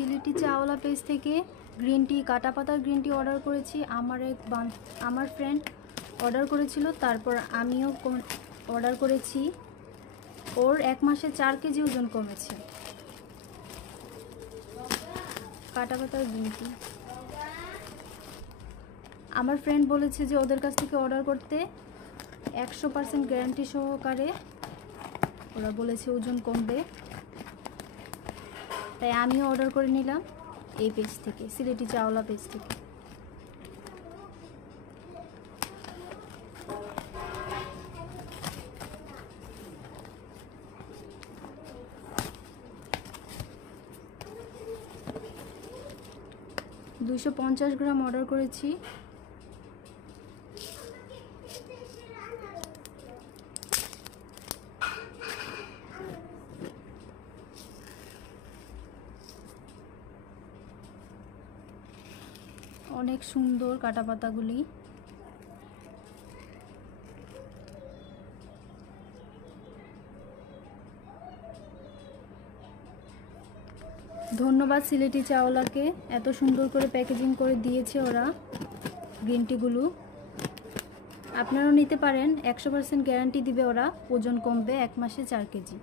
Sylheti চাওয়ালা page থেকে green tea, কাটা পাতার গ্রিন টি অর্ডার করেছি। আমার ফ্রেন্ড অর্ডার করেছিল, তারপর আমিও অর্ডার করেছি। ওর 1 মাসে 4 কেজি ওজন কমেছে। কাটা পাতার গ্রিন টি আমার ফ্রেন্ড বলেছে যে ওদের কাছ থেকে অর্ডার করতে 100% গ্যারান্টি সহকারে ওরা বলেছে ওজন কমবে, তাই আমিও অর্ডার করে নিলাম এই পেজ থেকে, সিলেটি চাওলা পেজ থেকে। $250 গ্রাম অর্ডার করেছি। অনেক সুন্দর কাটা পাতাগুলি। ধন্যবাদ সিলেটি চাওলাকে, এত সুন্দর করে প্যাকেজিং করে দিয়েছে ওরা গ্রিন টিগুলো। আপনারাও নিতে পারেন, 100% গ্যারান্টি দিবে ওরা, ওজন কমবে 1 মাসে 4 কেজি।